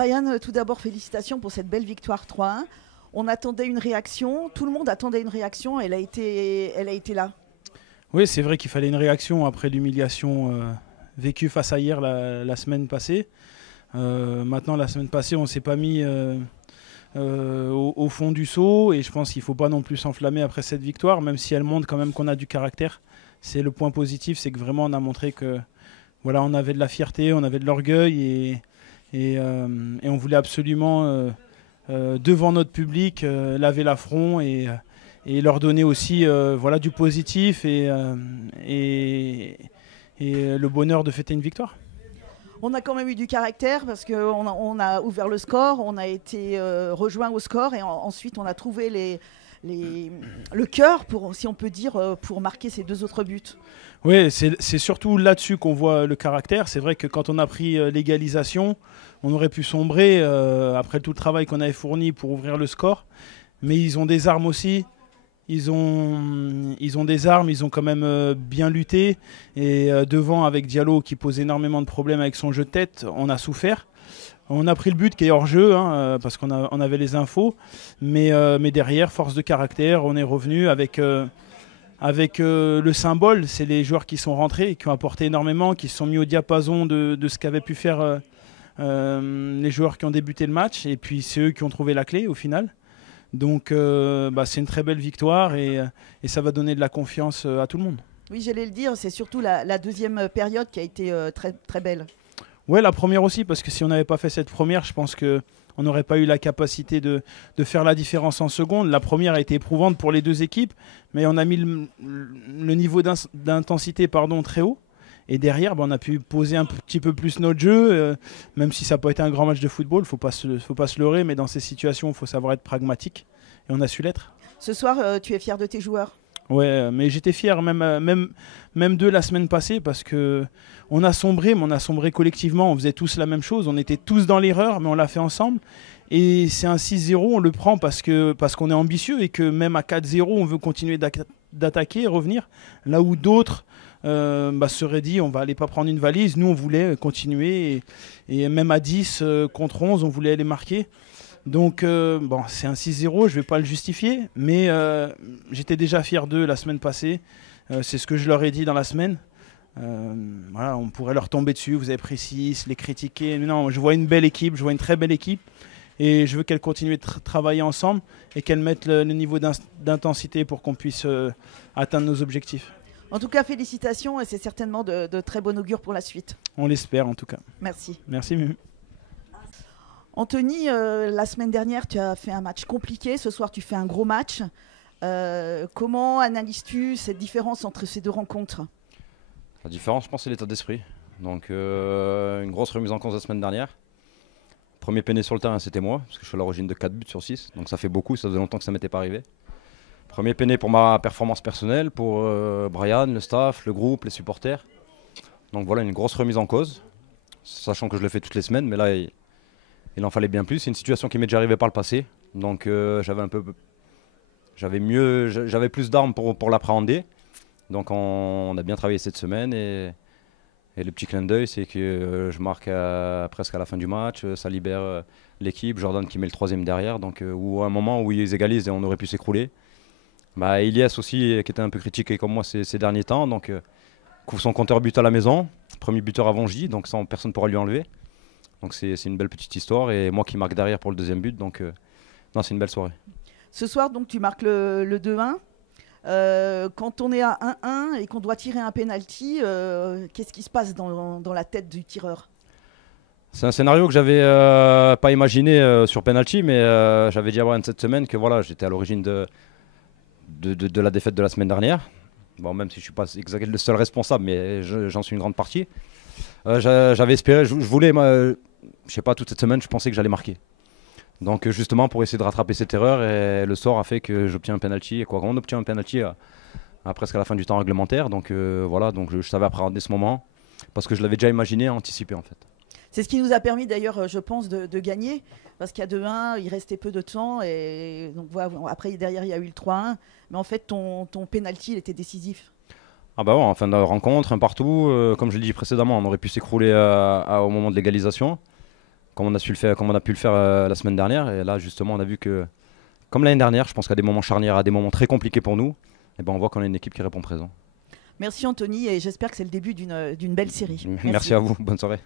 Brian, tout d'abord, félicitations pour cette belle victoire 3-1. On attendait une réaction, tout le monde attendait une réaction, elle a été là. Oui, c'est vrai qu'il fallait une réaction après l'humiliation vécue face à hier la semaine passée. Maintenant, la semaine passée, on ne s'est pas mis au fond du seau et je pense qu'il ne faut pas non plus s'enflammer après cette victoire, même si elle montre quand même qu'on a du caractère. C'est le point positif, c'est que vraiment on a montré que voilà, on avait de la fierté, on avait de l'orgueil et on voulait absolument, devant notre public, laver l'affront et leur donner aussi voilà, du positif et le bonheur de fêter une victoire. On a quand même eu du caractère parce qu'on a ouvert le score, on a été rejoint au score et ensuite on a trouvé le cœur, si on peut dire, pour marquer ces 2 autres buts. Oui, c'est surtout là-dessus qu'on voit le caractère. C'est vrai que quand on a pris l'égalisation, on aurait pu sombrer après tout le travail qu'on avait fourni pour ouvrir le score. Mais ils ont des armes aussi. Ils ont des armes, ils ont quand même bien lutté. Et devant, avec Diallo qui pose énormément de problèmes avec son jeu de tête, on a souffert. On a pris le but qui est hors jeu, parce qu'on avait les infos. Mais derrière, force de caractère, on est revenu avec le symbole. C'est les joueurs qui sont rentrés, qui ont apporté énormément, qui se sont mis au diapason de ce qu'avaient pu faire les joueurs qui ont débuté le match. Et puis c'est eux qui ont trouvé la clé au final. Donc c'est une très belle victoire et ça va donner de la confiance à tout le monde. Oui, j'allais le dire, c'est surtout la deuxième période qui a été très, très belle. Ouais, la première aussi, parce que si on n'avait pas fait cette première, je pense qu'on n'aurait pas eu la capacité de faire la différence en seconde. La première a été éprouvante pour les 2 équipes, mais on a mis le niveau d'intensité très haut. Et derrière, on a pu poser un petit peu plus notre jeu, même si ça n'a pas été un grand match de football, il ne faut pas se leurrer, mais dans ces situations, il faut savoir être pragmatique. Et on a su l'être. Ce soir, tu es fier de tes joueurs? Ouais, mais j'étais fier même d'eux la semaine passée parce qu'on a sombré, mais on a sombré collectivement. On faisait tous la même chose, on était tous dans l'erreur, mais on l'a fait ensemble. Et c'est un 6-0, on le prend parce qu'on est ambitieux et que même à 4-0, on veut continuer d'attaquer et revenir. Là où d'autres seraient dit on va aller pas prendre une valise, nous on voulait continuer et même à 10 contre 11, on voulait aller marquer. Donc c'est un 6-0, je ne vais pas le justifier, mais j'étais déjà fier d'eux la semaine passée. C'est ce que je leur ai dit dans la semaine. Voilà, on pourrait leur tomber dessus, vous avez pris 6, les critiquer. Mais non, je vois une belle équipe, je vois une très belle équipe. Et je veux qu'elles continuent de travailler ensemble et qu'elles mettent le niveau d'intensité pour qu'on puisse atteindre nos objectifs. En tout cas, félicitations et c'est certainement de très bon augure pour la suite. On l'espère en tout cas. Merci. Merci Mumu. Anthony, la semaine dernière, tu as fait un match compliqué. Ce soir, tu fais un gros match. Comment analyses-tu cette différence entre ces 2 rencontres? La différence, je pense, c'est l'état d'esprit. Donc, une grosse remise en cause la semaine dernière. Premier peiné sur le terrain, c'était moi, parce que je suis à l'origine de 4 buts sur 6. Donc ça fait beaucoup, ça faisait longtemps que ça ne m'était pas arrivé. Premier peiné pour ma performance personnelle, pour Brian, le staff, le groupe, les supporters. Donc voilà, une grosse remise en cause. Sachant que je le fais toutes les semaines, mais là, il en fallait bien plus. C'est une situation qui m'est déjà arrivée par le passé. Donc j'avais plus d'armes pour l'appréhender. Donc on a bien travaillé cette semaine et le petit clin d'œil, c'est que je marque presque à la fin du match, ça libère l'équipe, Jordan qui met le 3e derrière, donc ou à un moment où ils égalisent et on aurait pu s'écrouler. Ilyes aussi, qui était un peu critiqué comme moi ces derniers temps, donc couvre son compteur but à la maison, premier buteur avant J, donc ça, personne ne pourra lui enlever. Donc c'est une belle petite histoire et moi qui marque derrière pour le 2e but, donc non, c'est une belle soirée. Ce soir, donc, tu marques le 2-1. Quand on est à 1-1 et qu'on doit tirer un penalty, qu'est-ce qui se passe dans la tête du tireur? C'est un scénario que j'avais pas imaginé sur penalty, mais j'avais dit à Brian cette semaine que voilà, j'étais à l'origine de la défaite de la semaine dernière. Bon, même si je ne suis pas exactement le seul responsable, mais j'en suis une grande partie. J'avais espéré, je voulais, je sais pas, toute cette semaine, je pensais que j'allais marquer. Donc justement pour essayer de rattraper cette erreur, et le sort a fait que j'obtiens un penalty. Et quoi, on obtient un penalty à presque à la fin du temps réglementaire. Donc voilà, donc je savais appréhender ce moment parce que je l'avais déjà imaginé, anticipé en fait. C'est ce qui nous a permis d'ailleurs, je pense, de gagner. Parce qu'à 2-1, il restait peu de temps. Et donc voilà, après, derrière, il y a eu le 3-1. Mais en fait, ton penalty, il était décisif. Ah bah ouais, en fin de rencontre, un partout. Comme je l'ai dit précédemment, on aurait pu s'écrouler au moment de l'égalisation. comme on a pu le faire la semaine dernière. Et là, justement, on a vu que, comme l'année dernière, je pense qu'à des moments charnières, à des moments très compliqués pour nous, et ben, on voit qu'on a une équipe qui répond présent. Merci Anthony et j'espère que c'est le début d'une belle série. Merci à vous, bonne soirée.